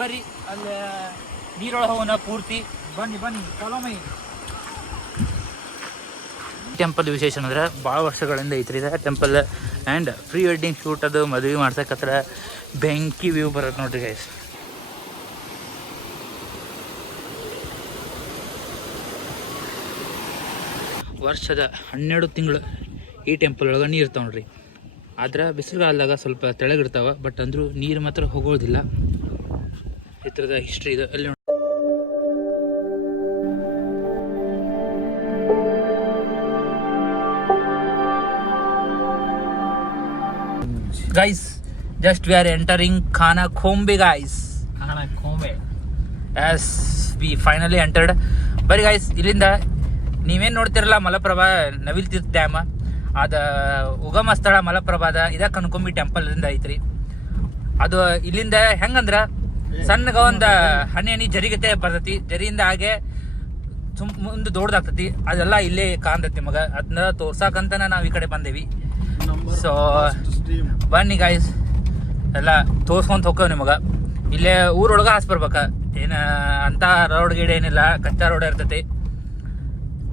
ಬರ್ರಿ ಅಲ್ಲಿ ನೀರೊಳಗೆ ಹೋಗೋಣ ಪೂರ್ತಿ. ಬನ್ನಿ ಬನ್ನಿ ಫಾಲೋ ಮೈ. ಟೆಂಪಲ್ ವಿಶೇಷ ಅಂದ್ರೆ ಭಾಳ ವರ್ಷಗಳಿಂದ ಐತ್ರಿ ಇದೆ temple. And pre wedding shoot ಅದು ಮದುವೆ ಮಾಡ್ಸಕತ್ರ ಬೆಂಕಿ ವ್ಯೂ ಬರುತ್ತೆ ನೋಡ್ರಿ ಗೈಸ್. ವರ್ಷದ 12 ತಿಂಗಳು ಈ ಟೆಂಪಲ್ ಒಳಗೆ ನೀರು ಇರ್ತಾವೆ ನೋಡ್ರಿ. ಆದ್ರೆ ಬಿಸಿಲುಗಾಲದಾಗ ಸ್ವಲ್ಪ ತೆಳಗಿರ್ತಾವೆ, ಬಟ್ ಅಂದರೂ ನೀರು ಮಾತ್ರ ಹೋಗೋದಿಲ್ಲ. ಈ ಥರದ ಹಿಸ್ಟ್ರಿ ಇದೆ ಅಲ್ಲಿ. Guys, just we are entering Khana Khombe, guys. Khana Khombe. As we finally entered. But guys, ಇಲ್ಲಿಂದ ನೀವೇನು ನೋಡ್ತಿರಲ್ಲ ಮಲಪ್ರಭಾ ನವಿಲ್ ತೀರ್ಥ ಡ್ಯಾಮ್, ಅದು ಉಗಮ ಸ್ಥಳ ಮಲಪ್ರಭಾದ ಇದ ಕನಕುಂಬಿ ಟೆಂಪಲ್ ಇಂದ ಐತ್ರಿ. ಅದು ಇಲ್ಲಿಂದ ಹೆಂಗಂದ್ರೆ ಸಣ್ಣಗ ಒಂದು ಹನಿ ಜರಿಗತೆ ಬರ್ತೈತಿ. ಜರಿಯಿಂದ ಹಾಗೆ ಮುಂದೆ ದೊಡ್ಡದಾಗ್ತೈತಿ. ಅದೆಲ್ಲ ಇಲ್ಲೇ ಕಾಣ್ತೈತಿ ನಿಮಗೆ. ಅದನ್ನ ತೋರ್ಸಾಕಂತನ ನಾವು ಈ ಕಡೆ ಬಂದೇವಿ. ಸೊ ಬನ್ನಿ ಗಾಯ್ಸ್, ಎಲ್ಲ ತೋರ್ಸ್ಕೊಂತ ಹೋಗ್ತೇವೆ ನಿಮಗೆ. ಇಲ್ಲೇ ಊರೊಳಗೆ ಹಾಸ್ ಬರ್ಬೇಕ. ಏನು ಅಂತ ರೋಡ್ ಗೀಡ್ ಏನಿಲ್ಲ, ಕಚ್ಚಾ ರೋಡ್ ಇರ್ತೈತಿ.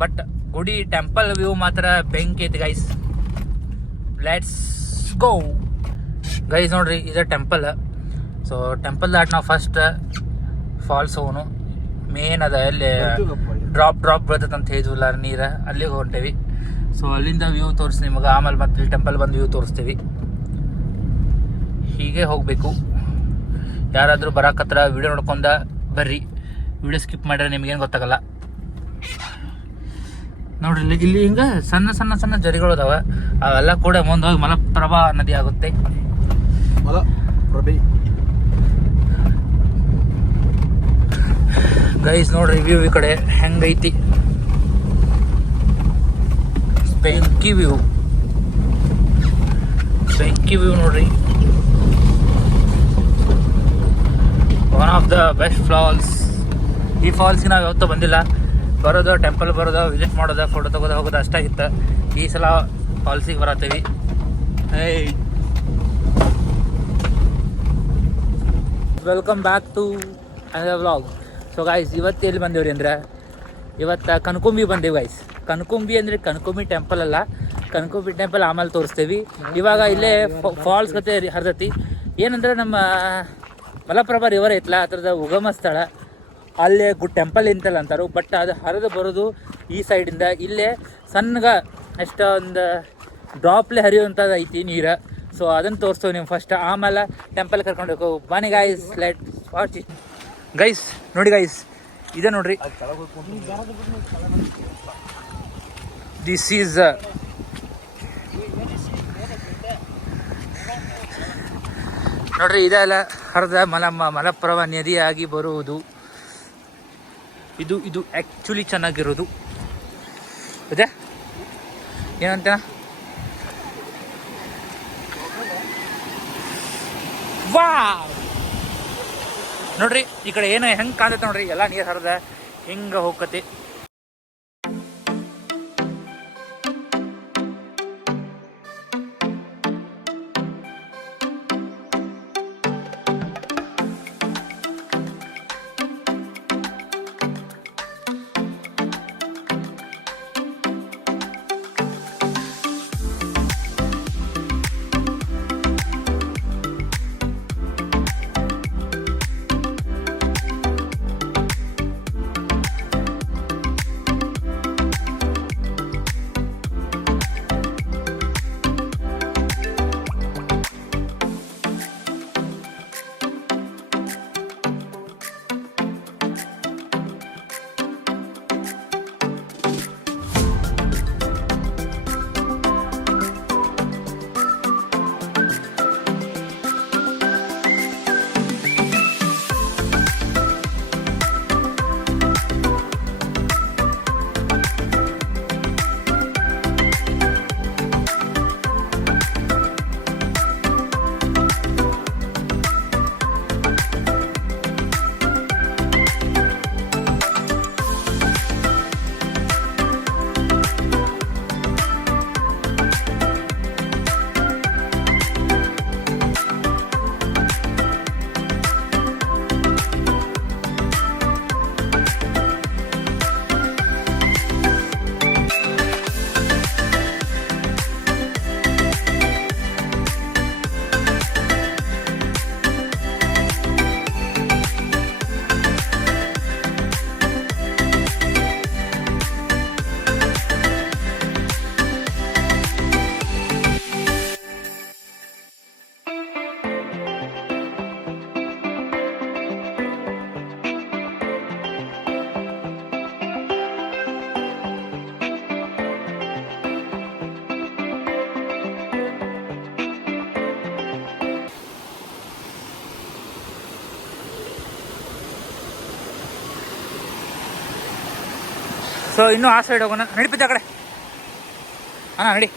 ಬಟ್ ಗುಡಿ ಟೆಂಪಲ್ ವ್ಯೂ ಮಾತ್ರ ಬೆಂಕಿ ಐತಿ ಗೈಸ್. Let's go guys. ನೋಡ್ರಿ ಇದು ಟೆಂಪಲ್. ಸೊ ಟೆಂಪಲ್ ದಾಟ್ ನಾವು ಫಸ್ಟ್ ಫಾಲ್ಸ್ ಹೋಗೋನು. ಮೇನ್ ಅದ ಎಲ್ಲಿ ಡ್ರಾಪ್ ಬರ್ತೈತೆ ಅಂತ ಹೇಳಿದ್ವಲ್ಲ ನೀರು, ಅಲ್ಲಿಗೆ ಹೊಂಟೇವಿ. ಸೊ ಅಲ್ಲಿಂದ ವ್ಯೂ ತೋರಿಸಿ ನಿಮಗೆ. ಆಮೇಲೆ ಮತ್ತೆ ಇಲ್ಲಿ ಟೆಂಪಲ್ ಬಂದು ವ್ಯೂ ತೋರಿಸ್ತೀವಿ. ಹೀಗೆ ಹೋಗಬೇಕು. ಯಾರಾದರೂ ಬರಾಕತ್ರ ವಿಡಿಯೋ ನೋಡ್ಕೊಂಡ ಬರ್ರಿ. ವಿಡಿಯೋ ಸ್ಕಿಪ್ ಮಾಡಿದ್ರೆ ನಿಮಗೇನು ಗೊತ್ತಾಗಲ್ಲ. ನೋಡ್ರಿ ಇಲ್ಲಿ ಹಿಂಗೆ ಸಣ್ಣ ಸಣ್ಣ ಸಣ್ಣ ಜರಿಗಳು ಅದಾವೆ. ಅವೆಲ್ಲ ಕೂಡ ಮುಂದೋಗಿ ಮಲಪ್ರಭಾ ನದಿ ಆಗುತ್ತೆ. ಗೈಸ್ ನೋಡ್ರಿ ವ್ಯೂ ಈ ಕಡೆ ಹೆಂಗೈತಿ. ಬೆಂಕಿ ವ್ಯೂ ನೋಡ್ರಿ. One of the best falls. ಈ ಫಾಲ್ಸ್ಗೆ ನಾವು ಯಾವತ್ತೂ ಬಂದಿಲ್ಲ. ಬರೋದು ಟೆಂಪಲ್ ಬರೋದು, ವಿಸಿಟ್ ಮಾಡೋದು, ಫೋಟೋ ತೆಗೋದು ಹೋಗೋದು ಅಷ್ಟಾಗಿತ್ತು. ಈ ಸಲ ಫಾಲ್ಸಿಗೆ ಬರತ್ತೀವಿ. Welcome back to another vlog. So guys, ಇವತ್ತು ಎಲ್ಲಿ ಬಂದೇವ್ರಿ ಅಂದ್ರೆ ಇವತ್ತು ಕನಕುಂಬಿ ಬಂದೇವಿ ಗೈಸ್. ಕನಕುಂಬಿ ಅಂದರೆ ಕನಕುಂಬಿ ಟೆಂಪಲ್ ಅಲ್ಲ, ಕನಕುಂಬಿ ಟೆಂಪಲ್ ಆಮೇಲೆ ತೋರಿಸ್ತೀವಿ. ಇವಾಗ ಇಲ್ಲೇ ಫಾಲ್ಸ್ ಕತೆ ಹರಿದೈತಿ. ಏನಂದ್ರೆ ನಮ್ಮ ಮಲಪ್ರಭಾ ರಿವರ್ ಐತಲ್ಲ, ಆ ಥರದ ಉಗಮ ಸ್ಥಳ. ಅಲ್ಲೇ ಟೆಂಪಲ್ ಇಂತಲ್ಲ ಅಂತಾರು. ಬಟ್ ಅದು ಹರಿದು ಬರೋದು ಈ ಸೈಡಿಂದ. ಇಲ್ಲೇ ಸಣ್ಣಗ ಎಷ್ಟೊಂದು ಡ್ರಾಪ್ಲೆ ಹರಿಯುವಂಥದ್ದು ಐತಿ ನೀರು. ಸೊ ಅದನ್ನು ತೋರಿಸ್ತೇವೆ ನೀವು ಫಸ್ಟ್, ಆಮೇಲೆ ಟೆಂಪಲ್ ಕರ್ಕೊಂಡು ಹೋಗೋ. ಬನ್ನಿ guys, let watch it. Guys ನೋಡಿ ಗೈಸ್, ಇದೆ ನೋಡ್ರಿ. ದಿಸ್ ಈಸ್ ನೋಡ್ರಿ, ಇದೆಲ್ಲ ಹರಿದ ಮಲಪ್ರಭಾ ನದಿಯಾಗಿ ಬರುವುದು. ಇದು ಆ್ಯಕ್ಚುಲಿ ಚೆನ್ನಾಗಿರೋದು. ಅದೇ ಏನಂತ ವಾ ನೋಡ್ರಿ ಈ ಕಡೆ ಏನು ಹೆಂಗೆ ಕಾಣ್ತೈತೆ ನೋಡ್ರಿ. ಎಲ್ಲ ನೀರು ಹರಿದ ಹಿಂಗೆ ಹೋಗತಿ. ಸೊ ಇನ್ನೂ ಆ ಸೈಡ್ ಹೋಗೋಣ. ನಡಿಪಿದ್ದ ಆ ಕಡೆ ಅಣ್ಣ ನಡಿ.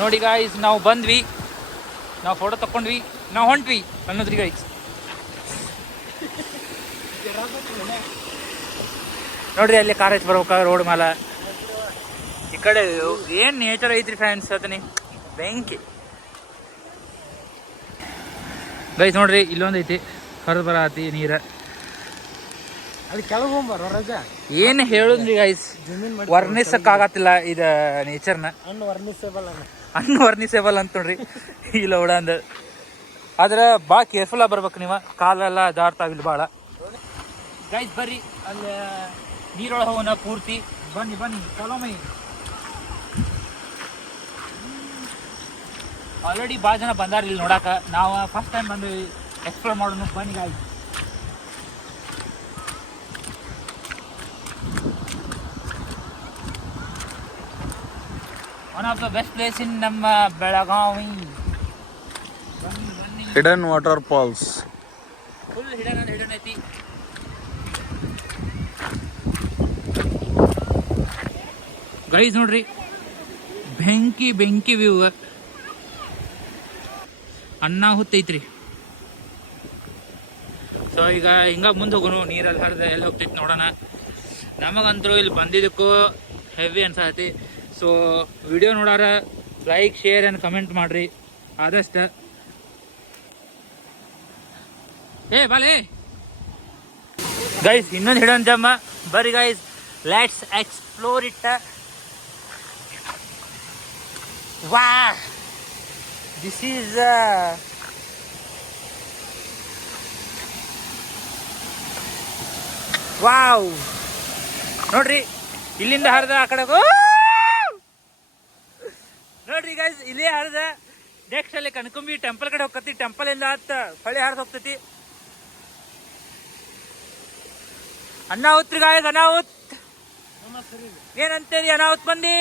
ನೋಡಿ ಗಾಯ್ಸ್ ನಾವು ಬಂದ್ವಿ, ನಾವು ಫೋಟೋ ತಕೊಂಡ್ವಿ, ನಾವು ಹೊಂಟ್ವಿ ಅನ್ನೋದ್ರಿ ಗೈಸ್. ನೋಡ್ರಿ ಅಲ್ಲಿ ಕಾರ್ ಹಚ್ಚಿ ಬರ್ಬೇಕ ರೋಡ್ ಮೇಲೆ. ಈ ಕಡೆ ಏನ್ ನೇಚರ್ ಐತ್ರಿ ಫ್ರೆಂಡ್ಸ್, ಅದನ್ನೇ ಬೆಂಕಿ ಗೈಸ್. ನೋಡ್ರಿ ಇಲ್ಲೊಂದು ಐತಿ ಹೊರದ್ ಬರತಿ ನೀರ. ಏನ್ ಹೇಳುದ್ರಿ ಗೈಸ್, ವರ್ಣಿಸಕ್ ಆಗತ್ತಿಲ್ಲ ಇದ ನೇಚರ್ನ. ಅನ್ವರ್ಣಿಸೇಬಲ್ ಅಂತ ನೋಡ್ರಿ ಇಲ್ಲ ಉಡ ಅಂದ. ಆದ್ರ ಭಾಳ ಕೇರ್ಫುಲ್ ಆಗಿ ಬರ್ಬೇಕು ನೀವು, ಕಾಲೆಲ್ಲ ಜಾರ್ತಾವಿಲ್ಲ ಭಾಳ ಗೈಸ್. ಬರ್ರಿ ಅಲ್ಲಿ ನೀರೊಳಗೆ ಹೋಗೋಣ ಪೂರ್ತಿ. ಬನ್ನಿ ಬನ್ನಿ ಚಲೋ ಮೈ. ಆಲ್ರೆಡಿ ಭಾಳ ಜನ ಬಂದಾರ ಇಲ್ಲಿ ನೋಡಾಕ. ನಾವು ಫಸ್ಟ್ ಟೈಮ್ ಬಂದು ಎಕ್ಸ್ಪ್ಲೋರ್ ಮಾಡೋಣ. ಬನ್ನಿ guys. One of the best place in ನಮ್ಮ Belagavi. Hidden waterfalls. Full hidden ಅಂದ್ರೆ ಹಿಡನ್ ಐತಿ. ಗೈಸ್ ನೋಡ್ರಿ ಬೆಂಕಿ ಬೆಂಕಿ ವ್ಯೂ. ಅನ್ನ ಹೊತ್ತೈತ್ರಿ. ಸೊ ಈಗ ಹಿಂಗ ಮುಂದೆ ಹೋಗೋಣ. ನೀರಲ್ಲಿ ಹರಿದ ಎಲ್ಲ ಹೋಗ್ತೈತಿ ನೋಡೋಣ. ನಮಗಂತರೂ ಇಲ್ಲಿ ಬಂದಿದ್ದಕ್ಕೂ ಹೆವಿ ಅನ್ಸತಿ. ಸೊ ವಿಡಿಯೋ ನೋಡಾರ ಲೈಕ್ ಶೇರ್ ಆ್ಯಂಡ್ ಕಮೆಂಟ್ ಮಾಡ್ರಿ ಆದಷ್ಟು. ಬಾಲೆ ಗೈಸ್ ಇನ್ನೊಂದು ಹಿಡನ್ ಜಮ್ಮ. ಬರ್ರಿ guys let's explore it. Wow this is wow. ನೋಡ್ರಿ ಇಲ್ಲಿಂದ ಹರಿದ ಆ ಕಡೆ ನೋಡ್ರಿ ಗೈಸ್ ಇಲ್ಲೇ ಹರಿದ. ನೆಕ್ಸ್ಟ್ ಅಲ್ಲಿ ಕನಕುಂಬಿ ಟೆಂಪಲ್ ಕಡೆ ಹೋಗ್ತತಿ. ಟೆಂಪಲ್ ಇಂದ ಹತ್ತ ಹೊಳೆ ಹರಿದು ಹೋಗ್ತತಿ. ಅನಾಹುತ್ ಗಾಯಸ್, ಅನಾಹುತ್ ಏನಂತೇಳಿ ಅನಾಹುತ್ ಬಂದಿ.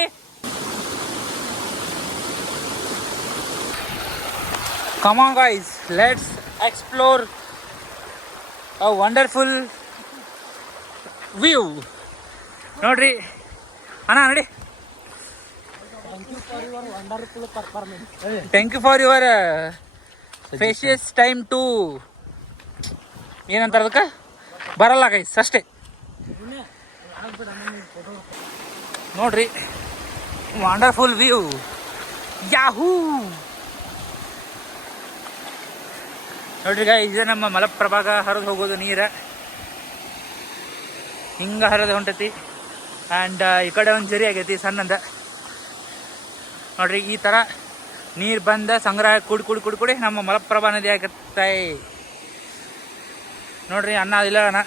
Come on guys, let's explore a wonderful view. ನೋಡ್ರಿ ಅಣ್ಣ ನಡಿ. Thank you for your precious time to ಏನಂತಾರ ಅದಕ್ಕೆ ಬರಲ್ಲ ಗೈಸ್ ಅಷ್ಟೇ. ನೋಡ್ರಿ ವಂಡರ್ಫುಲ್ ವ್ಯೂ. ಯಾಹೂ ನೋಡ್ರಿ ಗೈಸ್, ಇದು ನಮ್ಮ ಮಲಪ್ರಭಾಗ ಹರಿದು ಹೋಗೋದು ನೀರ. ಹಿಂಗ ಹರಿದು ಹೊಂಟತಿ. ಆ್ಯಂಡ್ ಈ ಕಡೆ ಒಂದು ಜರಿ ಆಗೈತಿ ಸಣ್ಣಂದ. ನೋಡ್ರಿ ಈ ಥರ ನೀರು ಬಂದ ಸಂಗ್ರಹ ಕುಡಿ ನಮ್ಮ ಮಲಪ್ರಭಾ ನದಿ ಆಗತ್ತೆ. ನೋಡ್ರಿ ಅನ್ನ ಇಲ್ಲ ಅನ್ನ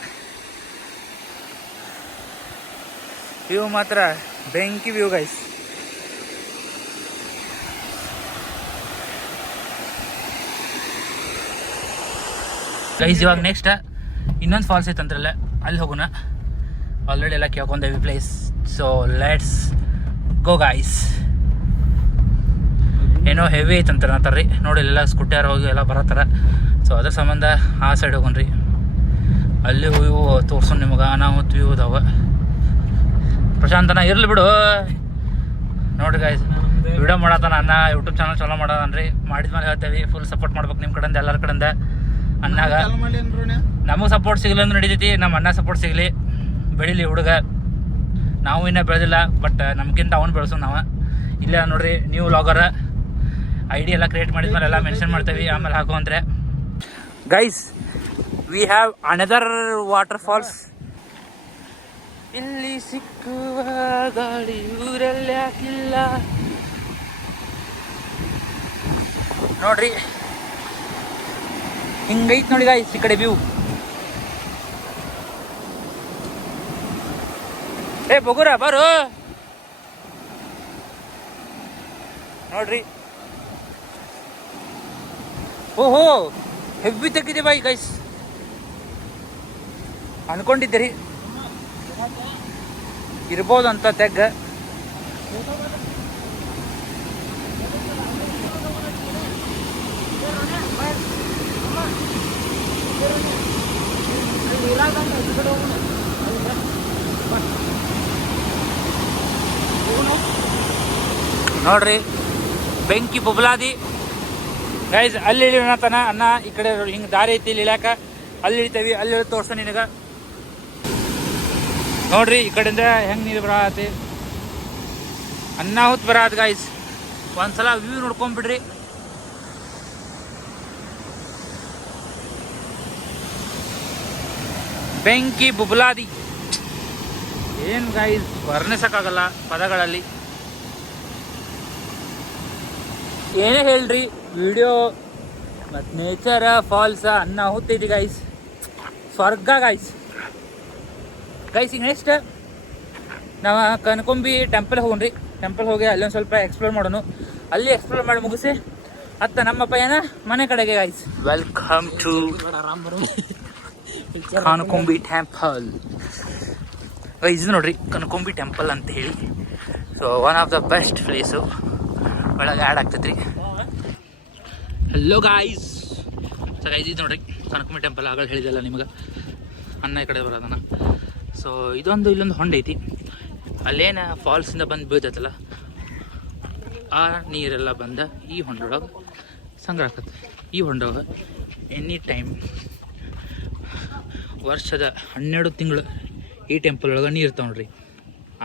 ವ್ಯೂ ಮಾತ್ರ ಬೆಂಕಿ ವ್ಯೂ ಗೈಸ್. ಗೈಸ್ ಇವಾಗ ನೆಕ್ಸ್ಟ್ ಇನ್ನೊಂದು ಫಾಲ್ಸ್ ಐತಂತ್ರಲ್ಲ, ಅಲ್ಲಿ ಹೋಗೋಣ. ಆಲ್ರೆಡಿ ಎಲ್ಲ ಕೇಳ್ಕೊಂಡೇವಿ place. So let's go guys. ಏನೋ ಹೆವಿ ಐತಂತಾರೆ ಅಂತಾರ್ರಿ. ನೋಡಿ ಎಲ್ಲ ಸ್ಕೂಟ್ಯಾರ ಹೋಗಿ ಎಲ್ಲ ಬರತ್ತಾರ. ಸೊ ಅದ್ರ ಸಂಬಂಧ ಆ ಸೈಡ್ ಹೋಗೋಣ್ರಿ. ಅಲ್ಲಿ ವ್ಯೂ ತೋರ್ಸೋಣ ನಿಮಗೆ. ಅನಾಹುತ್ ವ್ಯೂ ಅದಾವ. ಪ್ರಶಾಂತನ ಇರ್ಲಿ ಬಿಡು. ನೋಡ್ರಿ ಗೈಸ್ ವಿಡಿಯೋ ಮಾಡತ್ತಾನ ಅನ್ನ. ಯೂಟ್ಯೂಬ್ ಚಾನಲ್ ಚಲೋ ಮಾಡೋದನ್ರಿ. ಮಾಡಿದ್ಮೇಲೆ ಹೇಳ್ತೇವೆ. ಫುಲ್ ಸಪೋರ್ಟ್ ಮಾಡ್ಬೇಕು ನಿಮ್ಮ ಕಡೆಯಿಂದ, ಎಲ್ಲರ ಕಡೆಯಿಂದ. ಅನ್ನಾಗ ನಮಗೆ ಸಪೋರ್ಟ್ ಸಿಗಲಿ ಅಂದ್ರೆ ನಡೀತೈತಿ. ನಮ್ಮ ಅಣ್ಣ ಸಪೋರ್ಟ್ ಸಿಗಲಿ, ಬೆಳೀಲಿ ಹುಡುಗ. ನಾವು ಇನ್ನೂ ಬೆಳೆದಿಲ್ಲ, ಬಟ್ ನಮ್ಗಿಂತ ಅವನು ಬೆಳೆಸೋ ನಾವು. ಇಲ್ಲ ನೋಡ್ರಿ ನೀವು ವ್ಲಾಗರ್ ಐಡಿ ಎಲ್ಲ ಕ್ರಿಯೇಟ್ ಮಾಡಿದ್ಮೇಲೆ ಎಲ್ಲ ಮೆನ್ಷನ್ ಮಾಡ್ತೇವೆ, ಆಮೇಲೆ ಹಾಕೋ ಅಂದರೆ. Guys we have another water falls. ಇಲ್ಲಿ ಸಿಕ್ಕುವ ಗಾಳಿ ಊರಲ್ಲಿ ಯಾಕಿಲ್ಲ. ನೋಡ್ರಿ ಹಿಂಗೈತ್ ನೋಡಿ ಗಾಯ್ಸ್ ಈ ಕಡೆ ವ್ಯೂ. ಬಗುರ ಬರು. ನೋಡ್ರಿ ಓಹೋ ಹೆವಿ ತೆಗಿದೆ ಬಾಯಿ ಗೈಸ್. ಅನ್ಕೊಂಡಿದ್ದೀರಿ ಇರ್ಬೋದಂತ ತೆಗ್ಗ. ನೋಡ್ರಿ ಬೆಂಕಿ ಬುಬ್ಲಾದಿ ಗೈಸ್. ಅಲ್ಲಿ ಇಳಿಯೋಣತನ ಅನ್ನ ಈ ಕಡೆ ಹಿಂಗೆ ದಾರಿ ಐತಿ ಇಲ್ಲಿ ಇಳ್ಯಾಕ. ಅಲ್ಲಿ ಇಳಿತೇವಿ, ಅಲ್ಲಿ ಇಳಿ ತೋರ್ಸ ನಿನಗ. ನೋಡ್ರಿ ಈ ಕಡೆಯಿಂದ ಹೆಂಗೆ ನೀರು ಬರತ್ತೆ, ಅನ್ನಾಹುತ್ ಬರತ್ ಗೈಸ್. ಒಂದ್ಸಲ ವ್ಯೂ ನೋಡ್ಕೊಂಡ್ಬಿಡ್ರಿ. ಬೆಂಕಿ ಬುಬ್ಲಾದಿ ಏನು ಗೈಸ್ ವರ್ಣಿಸಕ್ಕಾಗಲ್ಲ ಪದಗಳಲ್ಲಿ. ಏನೇ ಹೇಳ್ರಿ, ವಿಡಿಯೋ ಮತ್ತು ನೇಚರ ಫಾಲ್ಸ ಅನ್ನಾಹುತ್ ಐತಿ ಗೈಸ್. ಸ್ವರ್ಗ ಗೈಸ್. ಈಗ ನೆಕ್ಸ್ಟ್ ನಾವು ಕನಕೊಂಬಿ ಟೆಂಪಲ್ ಹೋಗೋಣ್ರಿ. ಟೆಂಪಲ್ ಹೋಗಿ ಅಲ್ಲೊಂದು ಸ್ವಲ್ಪ ಎಕ್ಸ್ಪ್ಲೋರ್ ಮಾಡೋಣ. ಅಲ್ಲಿ ಎಕ್ಸ್ಪ್ಲೋರ್ ಮಾಡಿ ಮುಗಿಸಿ ಅತ್ತ ನಮ್ಮ ಪಯಣ ಮನೆ ಕಡೆಗೆ guys. Welcome to Kanakumbi temple guys. ಇದು ನೋಡ್ರಿ ಕನಕೊಂಬಿ ಟೆಂಪಲ್ ಅಂತ ಹೇಳಿ. So one of the best place. ಒಳಗೆ ಆ್ಯಡ್ ಆಗ್ತೈತ್ರಿ. Hello guys. ಸೊ ಗೈಸ್ ಇದು ನೋಡ್ರಿ ಕನಕೊಂಬಿ ಟೆಂಪಲ್. ಆಗ ಹೇಳಿದಲ್ಲ ನಿಮ್ಗೆ ಅನ್ನ ಈ ಕಡೆ ಬರೋದನ್ನ. ಸೊ ಇಲ್ಲೊಂದು ಹೊಂಡ ಐತಿ. ಅಲ್ಲೇನು ಫಾಲ್ಸಿಂದ ಬಂದು ಬೀಳ್ತೈತಲ್ಲ, ಆ ನೀರೆಲ್ಲ ಬಂದ ಈ ಹೊಂಡೊಳಗೆ ಸಂಗ್ರಹ ಆಗ್ತದೆ. ಈ ಹೊಂಡೊಳಗೆ ಎನಿ ಟೈಮ್ ವರ್ಷದ 12 ತಿಂಗಳು ಈ ಟೆಂಪಲ್ ಒಳಗೆ ನೀರು ಇರ್ತಾವೆ ನೋಡ್ರಿ.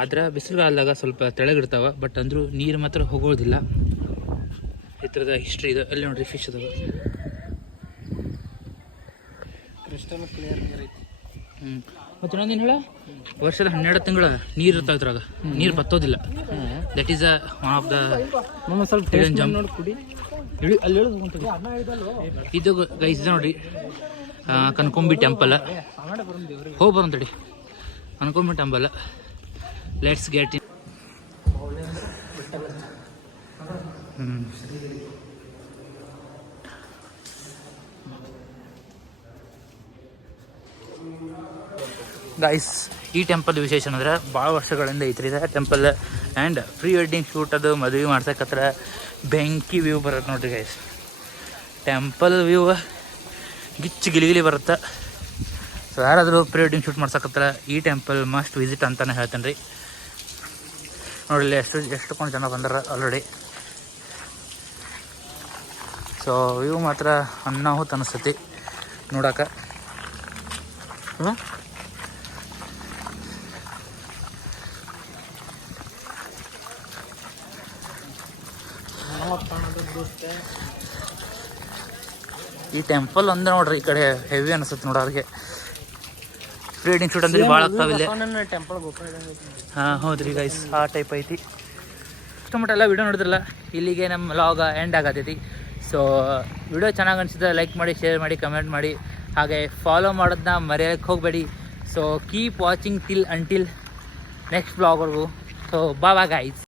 ಆದ್ರೆ ಬಿಸಿಲುಗಾಲದಾಗ ಸ್ವಲ್ಪ ತೆಳಗಿರ್ತಾವೆ, ಬಟ್ ಅಂದರೂ ನೀರು ಮಾತ್ರ ಹೋಗೋದಿಲ್ಲ. ಈ ಥರದ ಹಿಸ್ಟ್ರಿ ಇದೆ. ಅಲ್ಲಿ ನೋಡ್ರಿ ಫಿಶ್ ಅದಾವೆ. ಕ್ರಿಸ್ಟಲ್ ಕ್ಲಿಯರ್ ನೀರು ಐತಿ. ಮತ್ತು ಇನ್ನೊಂದೇನು ಹೇಳ, ವರ್ಷದ 12 ತಿಂಗಳು ನೀರು ಇರ್ತಾವೆ ಇದ್ರಾಗ. ನೀರು ಬತ್ತೋದಿಲ್ಲ. That is one of the ಸ್ವಲ್ಪ ಇಳಿ ಅಲ್ಲಿ ಇದು ಗೈಸ್ ನೋಡ್ರಿ ಕನಕೊಂಬಿ ಟೆಂಪಲ್. ಹೋಗಿ ಬರೋಂತಡಿ Kanakumbi temple. Let's get in. Guys ಈ ಟೆಂಪಲ್ ವಿಶೇಷ ಅಂದ್ರೆ ಭಾಳ ವರ್ಷಗಳಿಂದ ಐತ್ರಿ ಇದೆ temple. And pre wedding shoot ಅದು ಮದುವೆ ಮಾಡ್ಸಕತ್ರ ಬೆಂಕಿ ವ್ಯೂ ಬರುತ್ತೆ ನೋಡ್ರಿ ಗೈಸ್. ಟೆಂಪಲ್ ವ್ಯೂ ಗಿಚ್ಚು ಗಿಲಿಗಿಲಿ ಬರುತ್ತೆ. ಸೊ ಯಾರಾದರೂ ಪ್ರೀ ವೆಡ್ಡಿಂಗ್ ಶೂಟ್ ಮಾಡ್ಸಕತ್ರ ಈ ಟೆಂಪಲ್ ಮಸ್ಟ್ ವಿಸಿಟ್ ಅಂತಲೇ ಹೇಳ್ತೇನೆ ರೀ. ನೋಡಿಲ್ಲ ಎಷ್ಟೊಂದು ಜನ ಬಂದಾರ ಆಲ್ರೆಡಿ. ಸೊ ವ್ಯೂ ಮಾತ್ರ ಅನ್ನಾಹುತ್ ಅನಿಸ್ತೈತಿ ನೋಡೋಕೆ. ಈ ಟೆಂಪಲ್ ಒಂದು ನೋಡ್ರಿ ಈ ಕಡೆ ಹೆವಿ ಅನಿಸುತ್ತೆ ನೋಡೋರಿಗೆ. ಪ್ರೀ ವೆಡ್ಡಿಂಗ್ ಶೂಟ್ ಅಂದ್ರೆ ಭಾಳ ಆಗ್ತಾವಿಲ್ಲ. ಹಾಂ ಹೌದ್ರಿ ಗೈಸ್, ಆ ಟೈಪ್ ಐತಿ. ಇಷ್ಟಮಟ್ಟ ಎಲ್ಲ ವಿಡಿಯೋ ನೋಡಿದ್ರಲ್ಲ, ಇಲ್ಲಿಗೆ ನಮ್ಮ ವ್ಲಾಗ್ ಎಂಡ್ ಆಗತೈತಿ. ಸೊ ವಿಡಿಯೋ ಚೆನ್ನಾಗಿ ಅನಿಸಿದ್ರೆ ಲೈಕ್ ಮಾಡಿ, ಶೇರ್ ಮಾಡಿ, ಕಮೆಂಟ್ ಮಾಡಿ, ಹಾಗೆ ಫಾಲೋ ಮಾಡೋದನ್ನ ಮರೆಯೋಕ್ಕೆ ಹೋಗಬೇಡಿ. So keep watching until next ವ್ಲಾಗ್ವರೆಗೂ. So bye guys.